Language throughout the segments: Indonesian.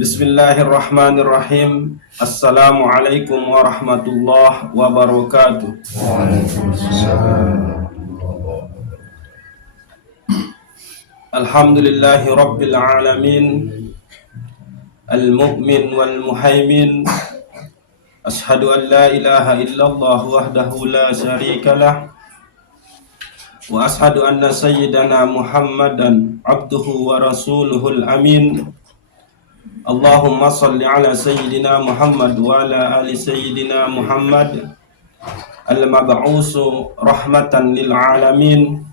Bismillahirrahmanirrahim. Assalamualaikum warahmatullahi wabarakatuh. Waalaikumsalam. Alhamdulillahi rabbil alamin, al-mu'min wal muhaimin. Ashhadu an la ilaha illallah wahdahu la syarikalah, wa ashhadu anna sayyidana Muhammadan abduhu wa rasuluhul amin. Allahumma salli ala sayyidina Muhammad wa ala ali sayyidina Muhammad al-mab'usu rahmatan lil alamin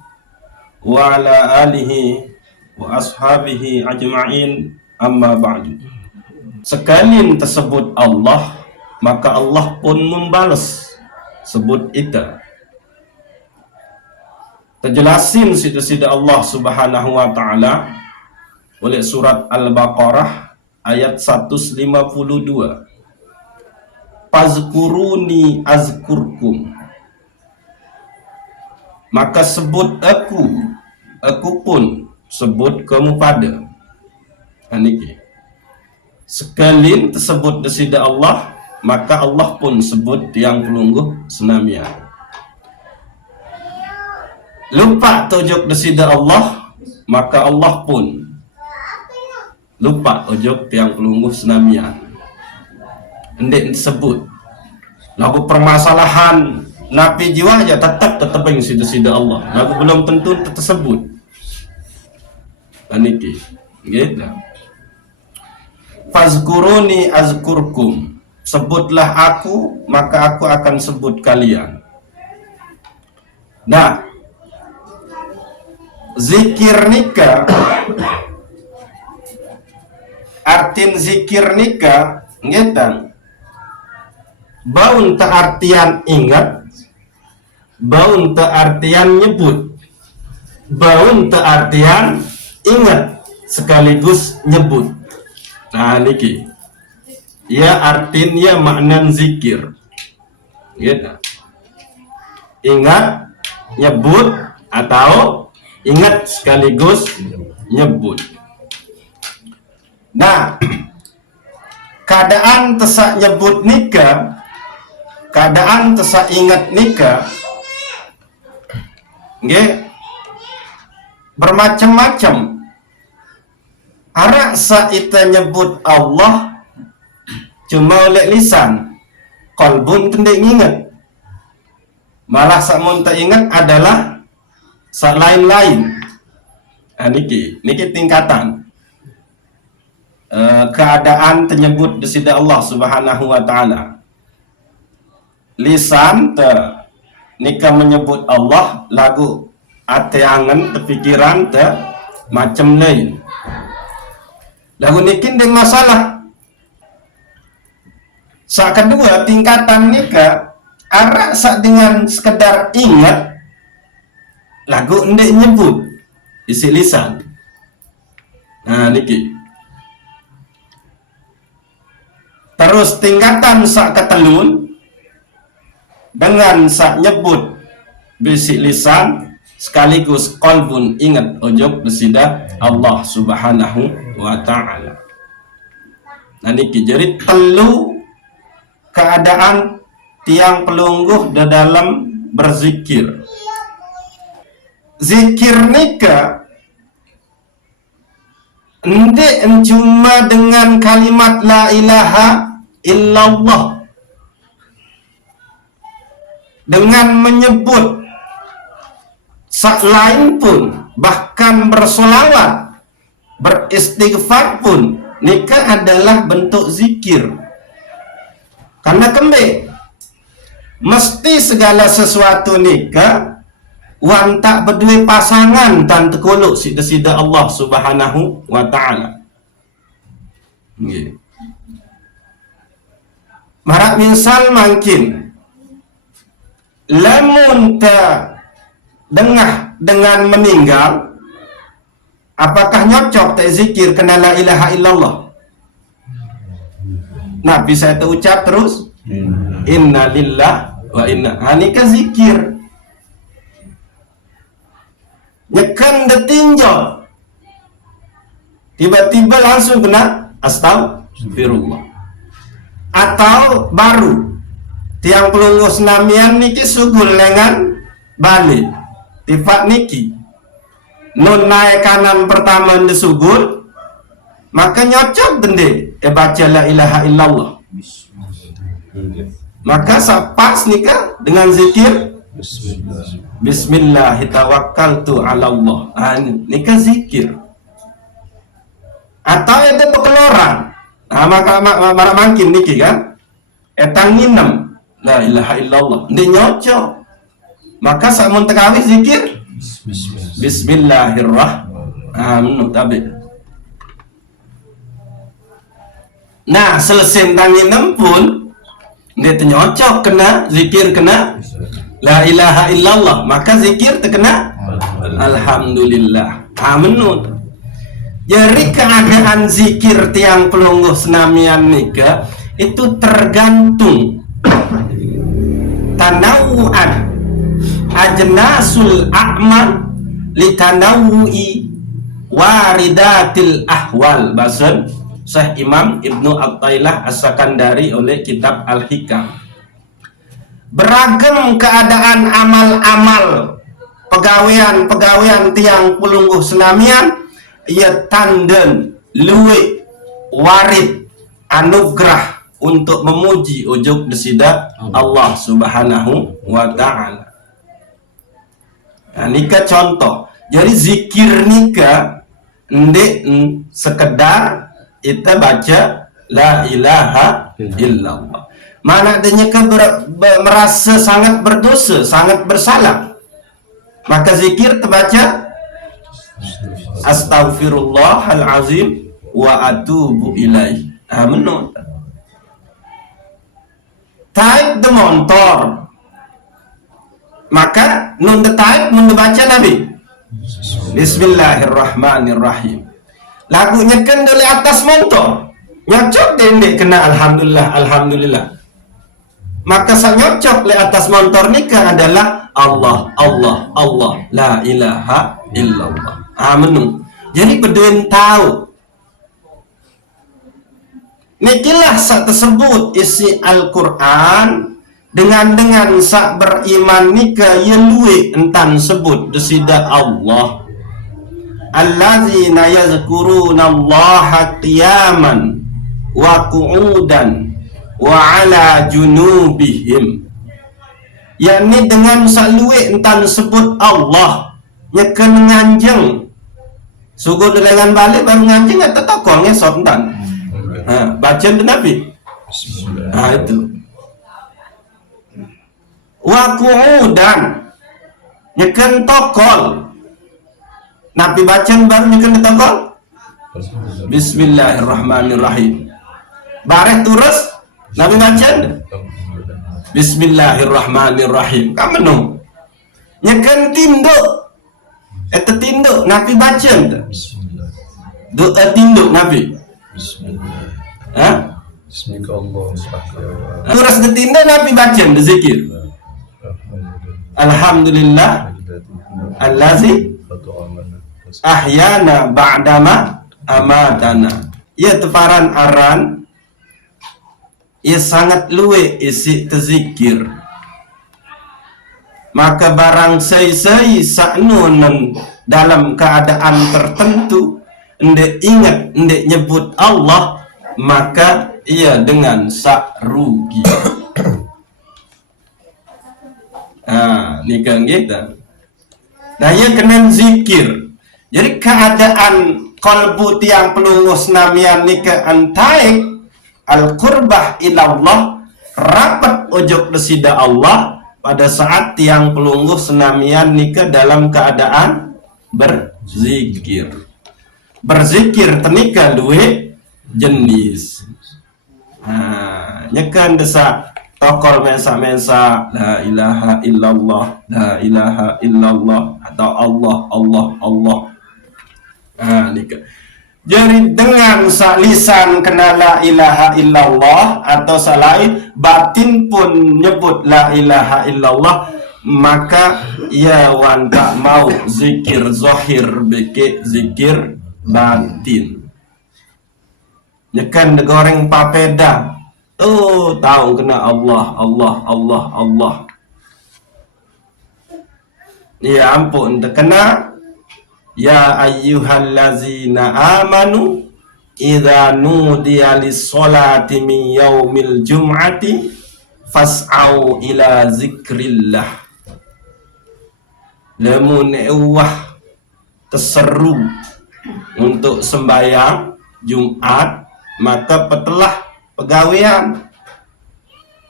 wa ala alihi wa ashabihi ajma'in, amma ba'du. Sekali tersebut Allah, maka Allah pun membalas sebut kita. Terjelasin sida-sida Allah subhanahu wa ta'ala oleh surat Al-Baqarah ayat 152. Fazkuruni azkurkum, maka sebut aku pun sebut kamu pada. Niki sekali tersebut desida Allah, maka Allah pun sebut yang pelungguh senamia. Lupa tujuk desida Allah, maka Allah pun lupa ojok tiang pelungguh senamian. Endek disebut lagu permasalahan napi jiwa aja tetap yang sida-sida Allah, lagu belum tentu tersebut. Niki gitu. Fazkuruni azkurkum, sebutlah aku maka aku akan sebut kalian. Nah, zikir nikah, artin zikir nikah ngetang baun te artian ingat, baun te artian nyebut, baun te artian ingat sekaligus nyebut. Nah niki ya artin ya maknan zikir gitu. Ingat, nyebut, atau ingat sekaligus nyebut. Nah, keadaan tesak nyebut nikah, keadaan tesak ingat nikah, bermacam-macam. Arak sa ita nyebut Allah cuma oleh lisan, qalbun tendek ingat. Malah samun tak ingat adalah sa lain-lain. Nah, niki tingkatan. Keadaan tenyebut desida Allah subhanahu wa ta'ala. Lisan nikah menyebut Allah, lagu ateangan terpikiran macam lain. Lagu nikin dengan masalah. Saat kedua tingkatan nikah arak sak dengan sekedar ingat, lagu ndek nyebut isi lisan. Nah niki. Terus tingkatan sak ketelun dengan sak nyebut bisik lisan sekaligus qalbun ingat ojok desida Allah subhanahu wa ta'ala. Nah niki jadi telu keadaan tiang pelungguh di dalam berzikir. Zikir nikah ndek cuma dengan kalimat la ilaha illallah, dengan menyebut sak lain pun, bahkan bersolawat, beristighfar pun, nikah adalah bentuk zikir. Karena kembali mesti segala sesuatu nikah wan tak berdua pasangan dan terkolok sida-sida Allah subhanahu wa ta'ala. Marak misal mungkin lamun ta dengah dengan meninggal, apakah nyocok tak zikir kena la ilaha illallah? Nah bisa kita ucap terus inna lillah wa inna, ini kan zikir. Nyekan detinjau, tiba-tiba langsung kena Astagfirullah. Atau baru tiang pelungguh senamian niki sugul lengan balik tifak niki nun naik kanan pertama nde sugul, maka nyocok dende baca la ilaha illallah. Maka sapas nikah dengan zikir Bismillah tawakkaltu ala Allah. Nikah zikir. Atau itu pekeloran. Maka makin niki kan etang nginem la ilaha illallah ini nyocok, maka samun tekawi zikir Bismillahirrahmanirrahim. Nah selesai tang nginem pun dia nyocok kena zikir kena la ilaha illallah, maka zikir terkena alhamdulillah. Menut. Jadi keadaan zikir tiang pelungguh senamian nikah itu tergantung tanawu'an ajnasul a'mal litanawu'i waridatil ahwal. Bahasa Syekh Imam Ibnu Attailah As-Sakandari oleh kitab Al-Hikam. Beragam keadaan amal-amal pegawaian tiang pelungguh senamian ia tanden luwe warid anugerah untuk memuji ujuk desida Allah Subhanahu wa ta'ala. Nah, nikah contoh. Jadi zikir nikah ndek sekedar kita baca la ilaha illallah. Mana adanya merasa sangat berdosa, sangat bersalah, maka zikir terbaca Astaghfirullahalazim wa atubu ilaih. Menurut type the motor, maka nun the type membaca Nabi Bismillahirrahmanirrahim. Lagunya kan dari atas motor nyocok dendek kena alhamdulillah alhamdulillah, maka sang nyocok di atas motor nikah adalah Allah Allah Allah la ilaha illallah. Menung. Jadi berduen tahu nikilah sak tersebut isi Al-Quran dengan sak beriman nikah yelui entan sebut desida Allah allazina yazkuruna allaha qiyaman wa qu'udan wa ala junubihim, yakni dengan salue entan sebut Allah nyekan nganjeng sugul dengan balik baru nganjeng atau tokolnya sontan baca Nabi itu waku'udan nyekan tokol Nabi baca baru nyekan tokol Bismillahirrahmanirrahim. Bareh terus Nabi baca Bismillahirrahmanirrahim. Kamu nung nyekan tinduk itu tinduk Nabi baca doa tinduk Nabi terus ditinduk Nabi baca zikir alhamdulillah allazi ahyana ba'dama amatana. Ia teparan aran ia sangat luwe isi terzikir, maka barang sei saknunan dalam keadaan tertentu ndek ingat ndek nyebut Allah, maka ia dengan sak rugi. Ini kan kita. Nah, ia kena zikir. Jadi keadaan kalbu tiang pelungguh senamian nikah antai al-qurbah ilallah rapat ujug desida Allah pada saat tiang pelungguh senamian nikah dalam keadaan berzikir. Berzikir tenika duit jenis. Nyekan desa tokol mensa la ilaha illallah la ilaha illallah atau Allah Allah Allah. Nikah. Jadi dengan lisan kena la ilaha illallah atau salain batin pun nyebut la ilaha illallah, maka ia wan tak mau zikir zahir beke zikir batin. nyekan goreng papeda tahu kena Allah Allah Allah Allah. Ya ampun terkena ya ayyuhallazina amanu idza nudiya lis-sholati min yaumil jum'ati fas'au ila zikrillah. Lamun euah terseru untuk sembahyang Jumat, maka petelah pegawaian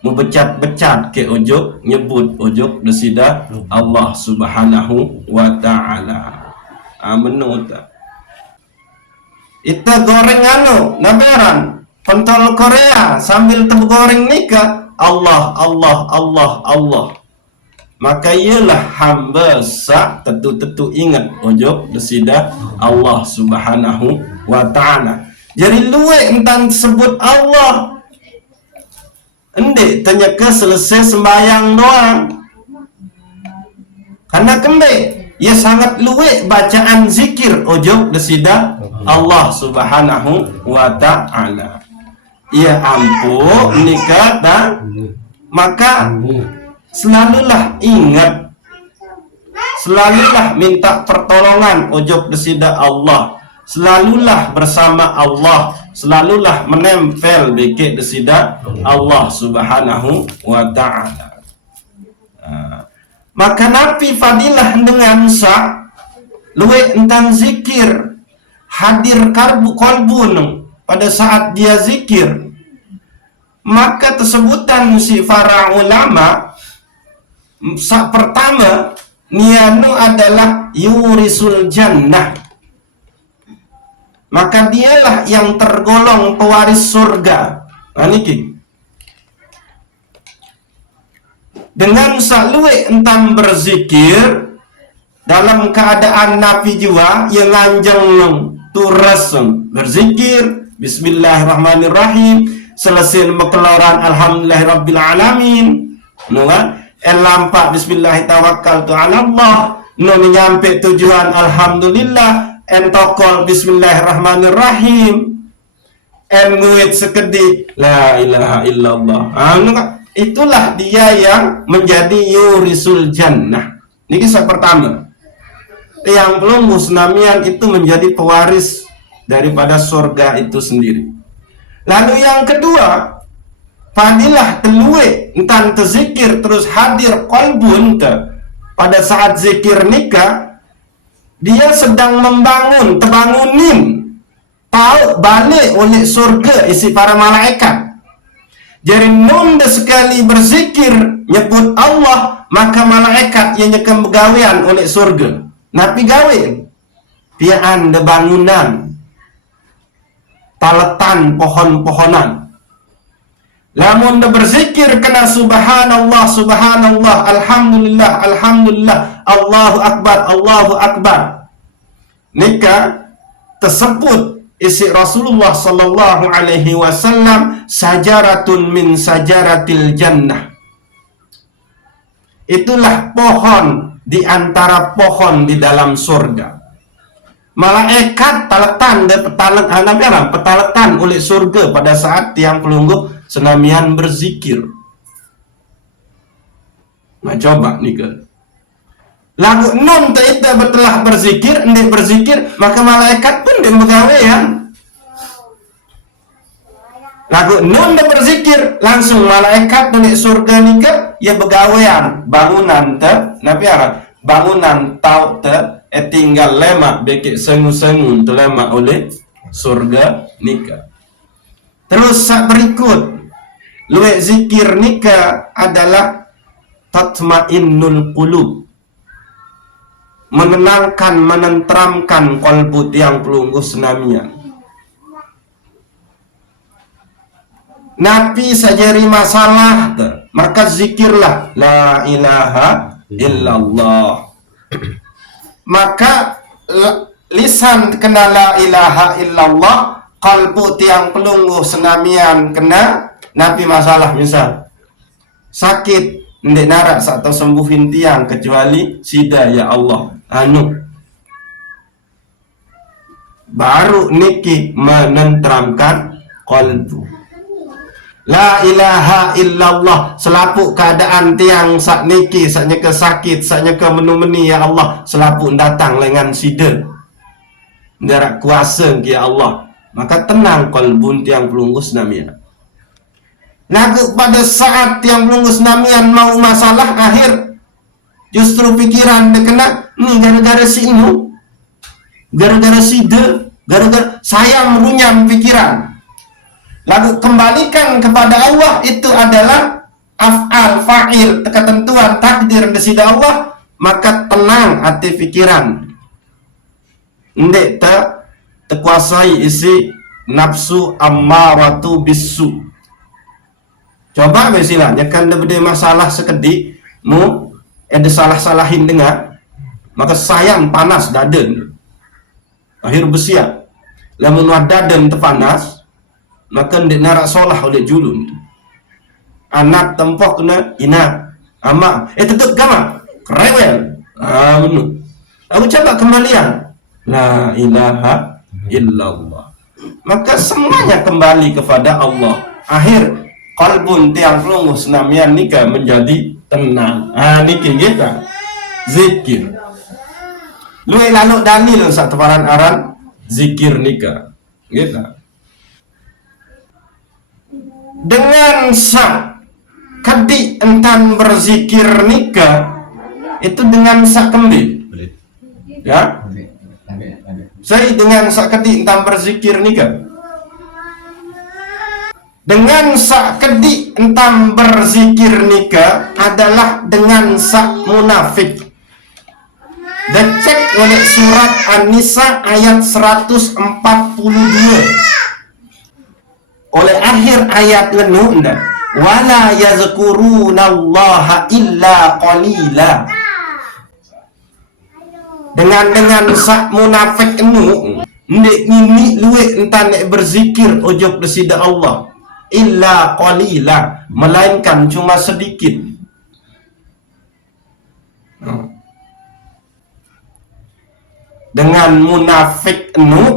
membecat-becat ke ojok nyebut ojok desida Allah Subhanahu wa taala. Menurut itu goreng naberan pentol Korea sambil goreng nikah Allah Allah Allah Allah. Maka ialah hamba sak tentu ingat ojok desida Allah Subhanahu wa taala. Jadi luwe entan sebut Allah endek tanya ke selesai sembahyang doang. Karena kembe ia sangat luwe bacaan zikir ojok desida Allah Subhanahu wa taala. Ya ampun nikah maka selalulah ingat, selalulah minta pertolongan ojok desida Allah, selalulah bersama Allah, selalulah menempel beke desida Allah Subhanahu wa taala. Maka napi fadilah dengan luwe tentang zikir, hadir kalbu pada saat dia zikir. Maka tersebutan si para ulama pertama nianu adalah yurisul jannah, maka dialah yang tergolong pewaris surga. Niki dengan salue entang berzikir dalam keadaan nafi jua yang anjang turas berzikir bismillahirrahmanirrahim selesai mekeluaran alhamdulillahirabbil alamin lampak bismillahirrahmanirrahim nyampe tujuan alhamdulillah entokol bismillahirrahmanirrahim nguit sekedik la ilaha illallah. Itulah dia yang menjadi yurisul jannah. Ini kisah pertama yang belum musnamian itu menjadi pewaris daripada surga itu sendiri. Lalu yang kedua fadilah telue entan terzikir terus hadir kolbun pada saat zikir nikah, dia sedang membangun terbangunin tahu balik oleh surga isi para malaikat. Jadi nunda sekali berzikir nyebut Allah, maka malaikat yang nyekam begawian oleh surga napi gawin pian de bangunan taletan pohon-pohonan. Lamun dah berzikir kena subhanallah subhanallah alhamdulillah alhamdulillah Allahu akbar Allahu akbar. Nikah tersebut isi Rasulullah sallallahu alaihi wasallam sajaratun min sajaratil jannah. Itulah pohon di antara pohon di dalam surga. Malaikat taletan petaletan oleh surga pada saat tiang pelungguh senamian berzikir. Nah coba nih ke lagu nun kita betelah berzikir, endek berzikir, maka malaikat pun dia begawean. Lagu nun dah berzikir, langsung malaikat dari surga nikah ya begawean bangunan nabi arah bangunan tau tinggal lemak bekik sengun-sengun terlemak oleh surga nikah. Terus berikut luwe zikir nikah adalah tatmainnul qulub, menenangkan menenteramkan kolbu tiang pelungguh senamian. Nabi sajari masalah maka zikirlah la ilaha illallah. Maka lisan kena la ilaha illallah, kalbu tiang pelungguh senamian kena Nabi masalah misal sakit ndek narak atau sembuhin tiang kecuali sida ya Allah baru niki menenteramkan qalbu. La ilaha illallah, selapuk keadaan tiang sak niki, saknya ke sakit, saknya ke menumeni ya Allah, selapuk datang lengan sida. Darat kuasa ya Allah, maka tenang qalbun tiang pelunggus namian. Lagu pada saat tiang pelunggus namian mau masalah akhir, justru pikiran dia kena ni gara-gara si inu, gara-gara sida, gara-gara saya merunyam pikiran. Lalu kembalikan kepada Allah, itu adalah af'al, fa'il, ketentuan takdir desida Allah, maka tenang hati pikiran. Ndek terkuasai isi nafsu ammaratu bisu. Coba misalnya kan ada masalah sekedik, mu ada salah-salahin dengar, maka sayang panas daden. Akhir bersiap. Lamun daden terpanas, maka ndek narak solah oleh julun. Anak tempok kena ina ama tetap gama rewel benar. Aku coba kembalian la ilaha illallah, maka semuanya kembali kepada Allah. Akhir qalbun tiang pelungus namian nika menjadi tenang. Niki kita zikir luwe lalu dalil sak teparan aran zikir nika kita dengan sak kadi entan berzikir nikah itu dengan sak kembi ya saya dengan sak kadi entan berzikir nikah dengan sak kadi entan berzikir nikah adalah dengan sak munafik. Dan cek oleh surat An-Nisa ayat 142 oleh akhir ayat ngenu ndak wala yazkurunallaha illa qalila. Dengan sak munafik enu ndek ngini luwe entan nek berzikir ojok desida Allah illa qalila, melainkan cuma sedikit. Dengan munafik enu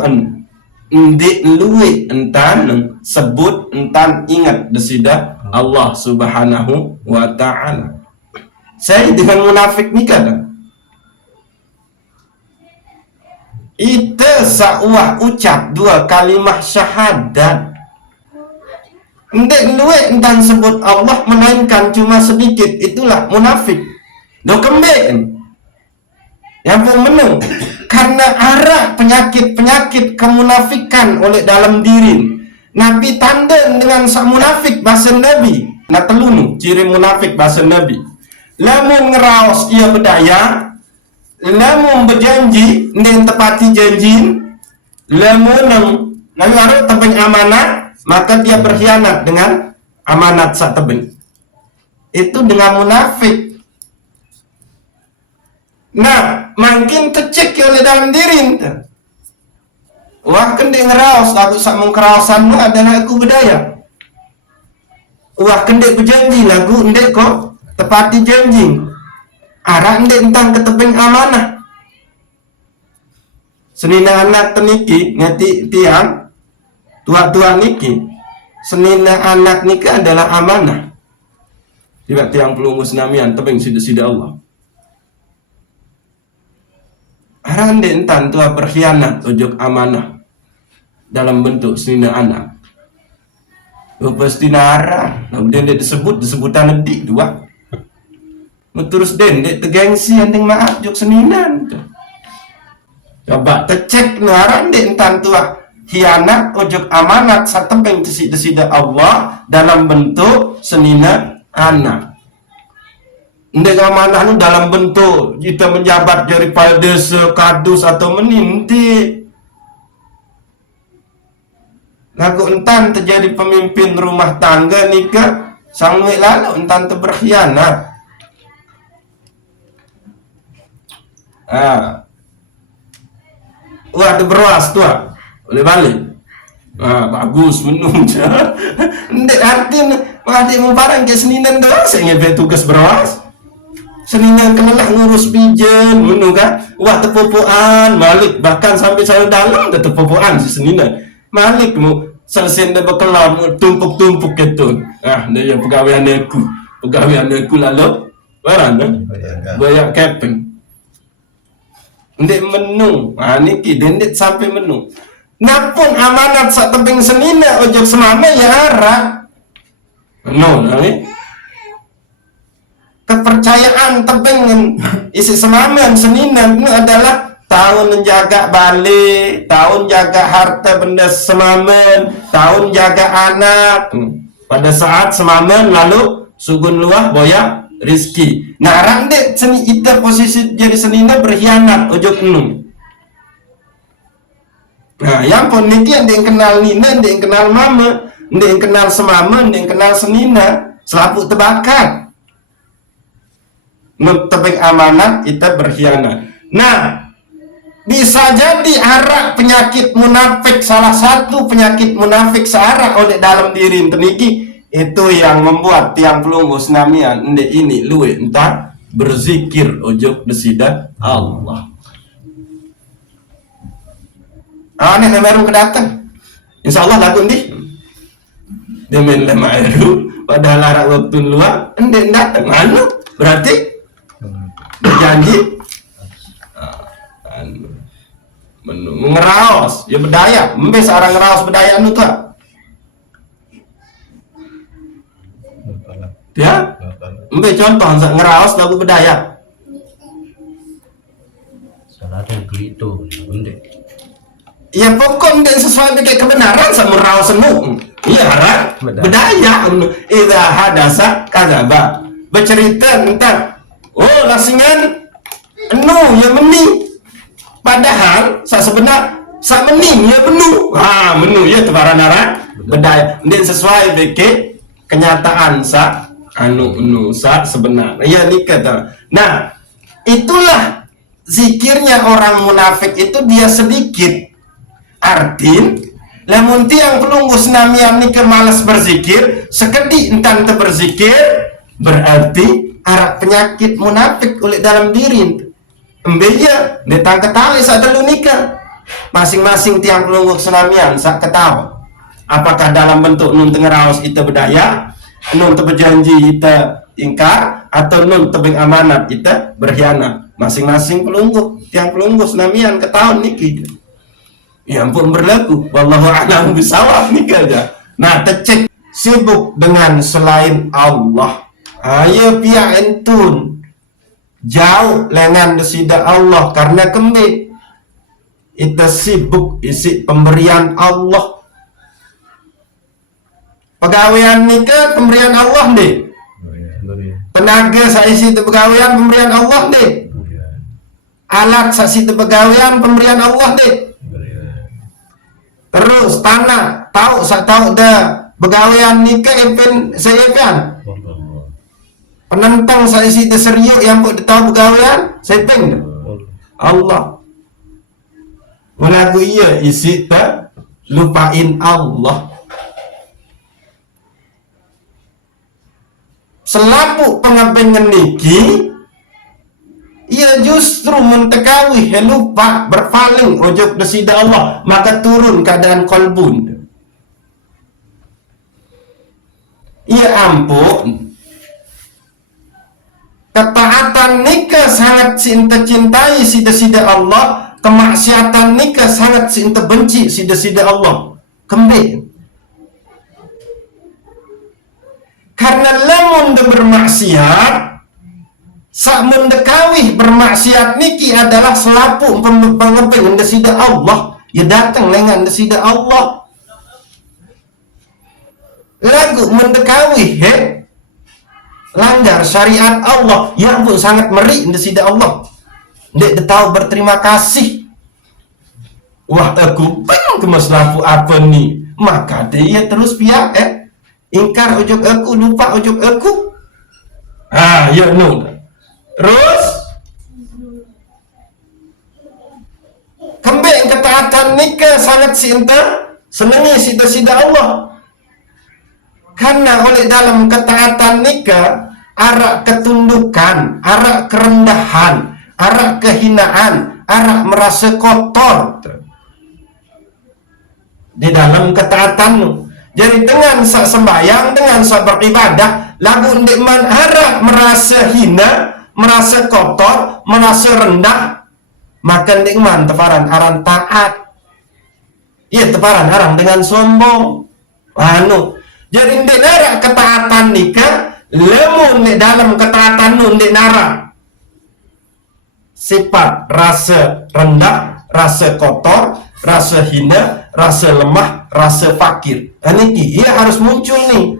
ndik luwe entan sebut entan ingat desida Allah Subhanahu wa ta'ala. Saya dengan munafik ni kan itu sa'wah ucap dua kalimah syahadat ndik luwe entan sebut Allah melainkan cuma sedikit, itulah munafik. Do kembali yang pun menung karena arah penyakit kemunafikan oleh dalam diri. Nabi tanda dengan sak munafik bahasa Nabi. Nak telunu ciri munafik bahasa Nabi. Lamun ngeraos ia berdaya, lamun berjanji ndek tepati janji, lamun nang arep tebing amanat, maka dia berkhianat dengan amanat sak tebing. Itu dengan munafik. Nah, makin tercek oleh dalam diri. Wah, kendek ngeraos, aku sak mengkeraosanmu adalah aku berdaya. Wah, kendek berjanji lagu ndek kok tepati janji. Arah ndek tentang keteping amanah. Senina anak teniki ngati tiang tua-tua niki. Senina anak niki adalah amanah. Tidak tiang pelungus namian teping sida-sida Allah. Arang entan tua berkhianat ojok amanah dalam bentuk senina anak. Pasti nara, kemudian dia disebutan edik dua. Terus dek tegengsi anding maaf jok seninan. Coba tercek nara entan tua khianat ojok amanat satempeng desida Allah dalam bentuk senina anak. Ndek amanah nu dalam bentuk kita menjabat daripada sekadus atau meninti. Lagu entan terjadi pemimpin rumah tangga nikah sangwe lalu entan berkhianat. Wah, ada beras tua boleh balik. Bagus menung je. Ndek artin mati mubarang ke seninan doang saya ngebe tugas beras. Seninan kenalah ngurus pijen menung kan. Wah, tepupuan balik bahkan sampai saya dalam dah tepupuan si seninan. Malik mu selesai dah berkelam tumpuk-tumpuk gitu. Dia yang pegawaian aku lalu barang dah banyak keping ndek menu niki dendet sampai menu napun amanat sak tebing senina ojok semama ya harap kepercayaan tebing isi semaman senina itu adalah tahun menjaga balik, tahun jaga harta benda semaman, tahun jaga anak. Pada saat semaman lalu sugun luah boya rizki. Nah orang dek seni ita posisi jadi senina berkhianat ojok enung. Nah yang pun niki yang kenal nina, yang kenal mama, yang kenal semama, yang kenal senina, selaput tebakan. Tebing amanat kita berkhianat. Nah bisa jadi arak penyakit munafik, salah satu penyakit munafik searak oleh dalam diri teniki itu yang membuat tiang pelunggu senamian ndek ini luwe entah berzikir ojok desida Allah. Aneh baru kedatang. Insyaallah lagu ndi. Demen lama aru padahal arak waktu luar ndek datang anu berarti berjanji ngeraos ya bedaya mbe seorang ngeraos bedaya anu tuh ya mbe contoh ngeraos lagu bedaya salah gitu mbe ya pokok ndek sesuai dengan kebenaran sama ngeraos semu iya kan bedaya idza hadasa kadzaba bercerita tentang lasingan ya meni padahal sebenarnya meni ya menu ya tebaran arah bedaya dan sesuai beke kenyataan sebenarnya ya nikah. Nah itulah zikirnya orang munafik itu dia sedikit artin lamun tiang pelunggu senamian nikah malas berzikir sekedik entan berzikir berarti arah penyakit munafik oleh dalam diri embeja datang ketahui saat dulu nikah masing-masing tiang pelunggu senamian saat ketawa apakah dalam bentuk nun tengeraos itu bedaya nun berjanji kita ingkar atau nun tebing amanat kita berkhianat masing-masing pelunggu tiang pelunggu senamian ketahuan niki ya ampun berlaku wallahu a'lam bisawab nikah aja. Nah tecek sibuk dengan selain Allah ayo pihak entun jauh lengan desida Allah karena kembe kita sibuk isi pemberian Allah pegawaian nikah pemberian Allah deh tenaga saya isi pegawaian pemberian Allah deh alat saya isi pegawaian pemberian Allah deh terus tanah tahu saya tahu dah pegawaian nikah event saya kan penentang saya isi serius yang kok tahu pegawaian setting Allah walagu iya isi tak lupain Allah selaku pengapengen niki ia justru mentekawi lupa berpaling ojok desida Allah maka turun keadaan kolbun ia ampun ketaatan nikah sangat cinta-cintai sida-sida Allah kemaksiatan nikah sangat cinta benci sida-sida Allah kembali karena lamun bermaksiat sak mendekawih bermaksiat niki adalah selapu pengepeng desida Allah ya datang lengan desida Allah lagu mendekawih langgar syariat Allah yang pun sangat meri desida Allah ndek tahu berterima kasih wah aku pengen kemaslafu apa nih maka dia terus pihak ingkar ujug aku lupa ujug aku ya no terus kembali ketaatan nikah sangat cinta senangi sida-sida Allah karena oleh dalam ketaatan nikah arak ketundukan, arak kerendahan, arak kehinaan, arak merasa kotor di dalam ketaatan nu. Jadi dengan sak sembayang, dengan sak beribadah, lagu ndik man harap merasa hina, merasa kotor, merasa rendah, maka ndik man teparan aran taat. Iya teparan arang dengan sombong. Jadi ndik nara ketaatan nikah, lemun di dalam ketaatan nu ndik nara sifat rasa rendah, rasa kotor, rasa hina, rasa lemah, rasa fakir. Ini ia harus muncul nih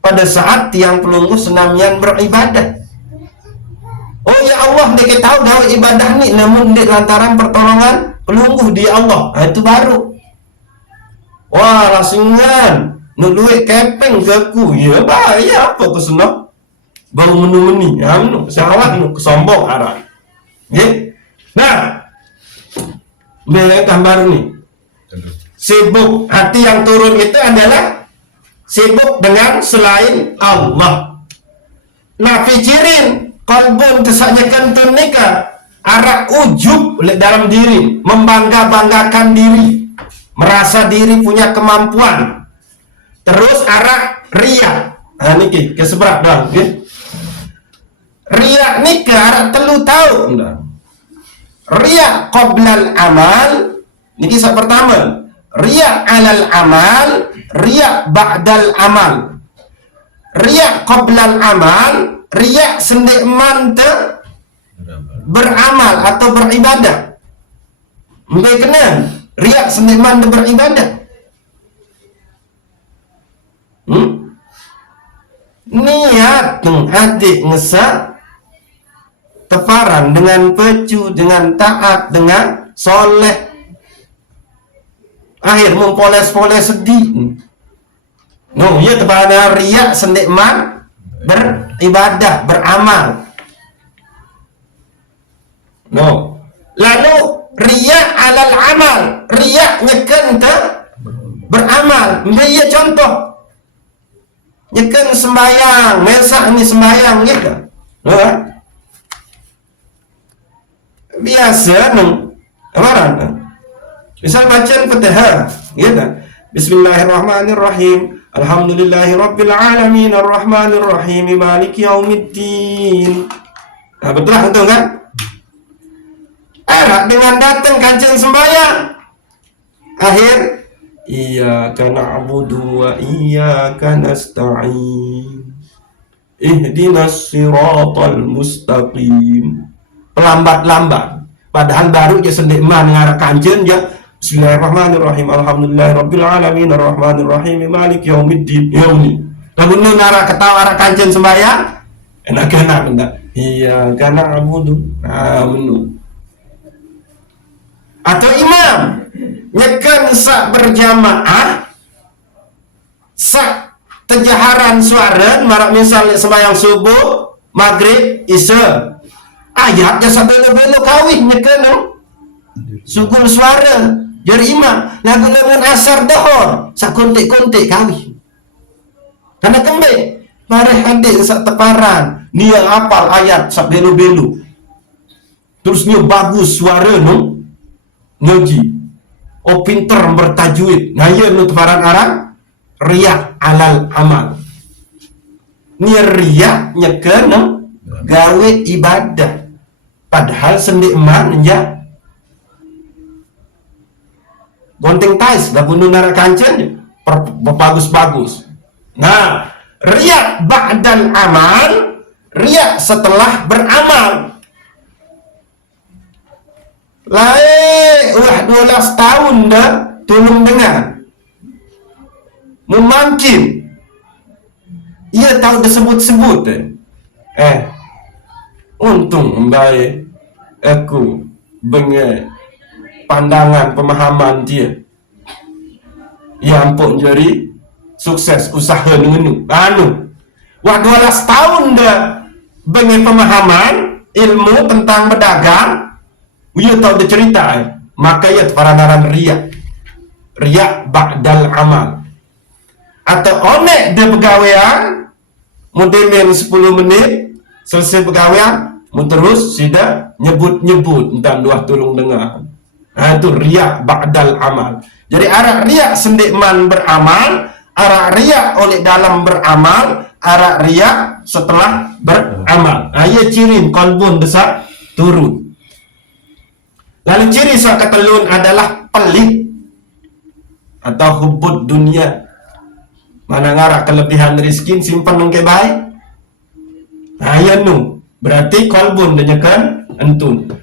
pada saat tiang pelunggu senamian beribadah. Oh ya Allah, dia tahu dah ibadah ni namun dia lantaran pertolongan pelunggu dia Allah. Itu baru. Wah, rasingan nu duit kepeng ke aku. Ya bahaya apa ke sana? Bau menu-meni. Salah nu kesombong arah. Ya. Nah, mereka baru nih. Sibuk, hati yang turun itu adalah sibuk dengan selain Allah. Nah, fikirin kalbun kesaknya kentun nikah arah ujub dalam diri, membangga-banggakan diri, merasa diri punya kemampuan. Terus arah riya. Nah, niki keseberat dah, okay? Riya nikah arah telu tahu. Riya qoblal amal. Niki sak pertama. Riya alal amal, riya ba'dal amal. Riya qoblal amal, riya sendik mante beramal atau beribadah. Mungkin kena riya sendik mante beribadah. Niat adik ngesak teparan dengan pecu, dengan taat, dengan soleh. Akhir mempoles-poles sedih. Ya teparan riak sendikman beribadah, beramal. Lalu riak alal amal, riak nyeken te beramal. Dia contoh nyeken sembayang, mesak ni sembayang gitu. Biasa apa? Misal bacaan Fatihah, gitu. Bismillahirrahmanirrahim. Alhamdulillahirabbil alamin arrahmanir rahim maliki yaumiddin. Nah, betul itu kan? Dengan datang kancing sembahyang. Akhir iyyaka na'budu wa iyyaka nasta'in. Ihdinas siratal mustaqim. Pelambat-lambat. Padahal baru dia sendik man ngarah kancing dia Bismillahirrahmanirrahim. Alhamdulillahirabbil alamin arrahmanir rahim maliki yaumiddin. Yaumi. Lamun nara ketawa arah kancing sembahyang, enak-enak benda. Iya, karena abudu. Menu. Atau imam nyekan sak berjamaah sak tejaharan suara marak misalnya sembahyang subuh, maghrib, isya. Ayatnya sampai belo kawin nyekan sugul suara. Jadi imam lagu-lagu asar dohor sak kontek-kontek kawin. Karena kembali mari hadir sak teparan dia apal ayat sak belu-belu. Terusnya bagus suara no ngaji. Oh pinter bertajwid. Nah ya nu teparan arang riya alal amal. Ni riya nyekeun gawe ibadah. Padahal sendik man ya gonteng tais dah bunuh nara kancen bagus-bagus. Nah, riya ba'dal amal, riya setelah beramal. Wah 12 tahun dah tolong dengar memangkin ia tahu disebut-sebut untung baik aku bengai pandangan pemahaman dia yang pun jadi sukses usaha dengan wah 12 tahun dah bengai pemahaman ilmu tentang berdagang dia tahu dia cerita maka ia paranaran riya ba'dal amal atau onek dia pegawaian mudemen 10 menit selesai pegawaian terus sudah nyebut-nyebut tentang dua tolong dengar Itu riak ba'dal amal. Jadi arak riak sendik man beramal, arak riak oleh dalam beramal, arak riak setelah beramal. Ia ciri qalbun besar turun. Lalu ciri yang ketelun adalah pelit atau hubud dunia. Mana ngarak kelebihan riskin simpan nungke baik. Ya nu berarti qalbun denyakan entun.